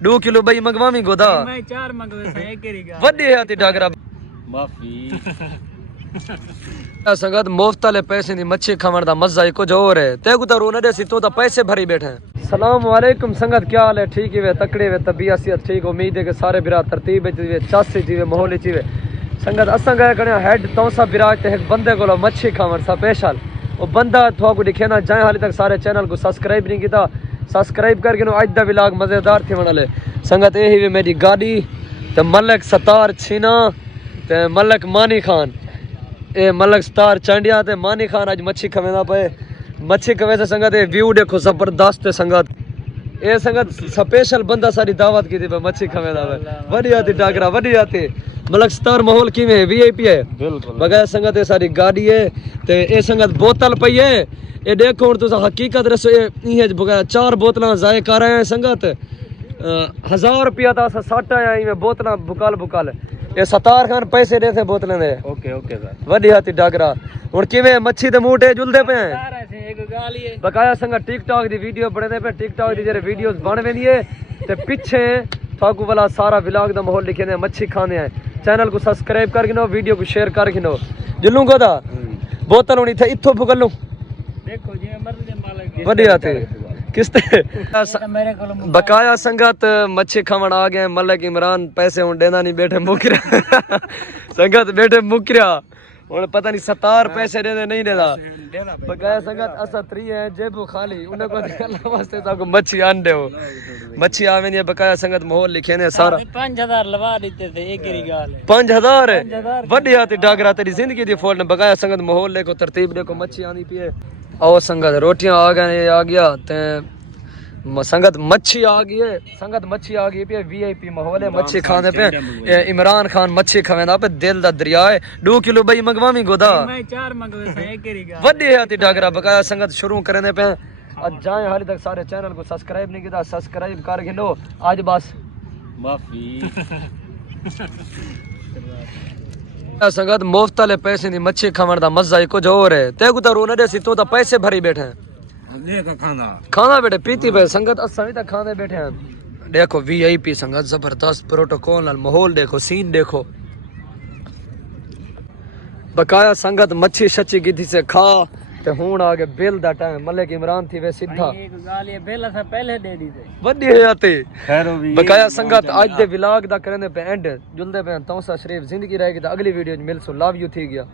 2 kilo बई मंगवावी गोदा मैं 4 मंगवे से एक ही गा वड्डी हाथी डागरा माफी संगत मुफ्त वाले पैसे दी मच्छी खावन दा मजा ही कुछ और है ते को रोने दे सी तो पैसे भरी बैठे सलाम वालेकुम संगत क्या हाल है ठीक है वे तकड़े वे तबीयत ठीक उम्मीद है कि सारे बिरा तरतीब वे चासी जीवे माहौल जीवे संगत असा गए कने हेड तौसा बिराज ते एक बंदे को मच्छी खावन सा स्पेशल वो बंदा थोड़ा को दिखे ना जाए हाली तक सारे चैनल को सब्सक्राइब नहीं किया सब्सक्राइब करके नो अज दा व्लॉग मजेदार थी वाले संगत यही वे मेरी गाड़ी ते मलक सतार छीना ते मलक मानी खान ए मलक सतार चांडिया ते मानी खान आज मच्छी खवेंदा पे मच्छी खवे से संगत ये व्यू देखो जबरदस्त है संगत ये संगत स्पेशल बंदा सारी दावत की थी मच्छी खवेंदा पे बढ़िया थी डागरा बढ़िया थी मलक सतार माहौल किवें है वीआईपी है बिल्कुल बगैर संगत ये सारी गाड़ी है ते ए संगत बोतल पई है ये देखो हुण तुसा हकीकत रसो ये बगैर 4 बोतलां जाए कर आए संगत 1000 रुपया दा सट आया इवें बोतलां बुकल ये सतार खान पैसे देते बोतलें दे ओके ओके सर बढ़िया थी डागरा हुण किवें मच्छी दे मूटे जुलदे पे बकाया संगत टिकटॉक दी वीडियो बने पे टिकटॉक दी जेरे वीडियोस बन वेंदी है ते पिछे थाकू वाला सारा व्लॉग दा माहौल लिखे मच्छी खाने हैं चैनल को सब्सक्राइब कर गिनो वीडियो को शेयर कर गिनो जुलूं को दा बोतल होनी थे इथों फुगल लूं देखो जी मर्जी मालिक बढ़िया थे किसते बकाया संगत मच्छी खावन आ गए मलक इमरान पैसे हुन देना नहीं बैठे मुकरिया संगत बैठे मुकरिया हुन पता नहीं सतार पैसे देने नहीं देना बकाया संगत असा 3 है जेबू खाली उन्हें को देना वास्ते ताको मच्छी आन दे मच्छी आवे नहीं बकाया संगत माहौल लिखे ने सारा 5000 लवा देते थे एक ही गाल 5000 बढ़िया थी डागरा तेरी जिंदगी दी फोल ने बकाया संगत माहौल देखो तरतीब देखो मच्छी आनी पिए आओ संगत रोटियां आ गए आ गया ते संगत मच्छी आ गई है संगत मच्छी आ गई पे वीआईपी माहौल है मच्छी खाने पे इमरान खान मच्छी खवेंदा पे दिल दा दरिया है 2 किलो बई मंगवावी गोदा मैं 4 मंगवे से एक ही गा वड्डी हाथी डागरा बकाया संगत शुरू करने पे आज जाए हाली तक सारे चैनल को सब्सक्राइब नहीं किया सब्सक्राइब कर गिनो आज बस माफी संगत मुफ्त वाले पैसे दी मच्छी खावन दा मजा ही कुछ और है ते को रोने दे सी तो पैसे भरी बैठे खाना बैठे पीती पे संगत असा भी तक खाने बैठे हैं देखो वीआईपी संगत जबरदस्त प्रोटोकॉल नाल माहौल देखो सीन देखो बकाया संगत मच्छी शच्छी गिद्धी से खा ते हुन आगे बिल दा टाइम मलिक इमरान थी वे सीधा एक गाल ये बिल असा पहले दे दी थे वड्डी हयाती खैर बकाया संगत आज दे व्लॉग दा करने पे एंड जुलदे पे तौसा शरीफ जिंदगी रहेगी तो अगली वीडियो में मिलसो लव यू थी गया।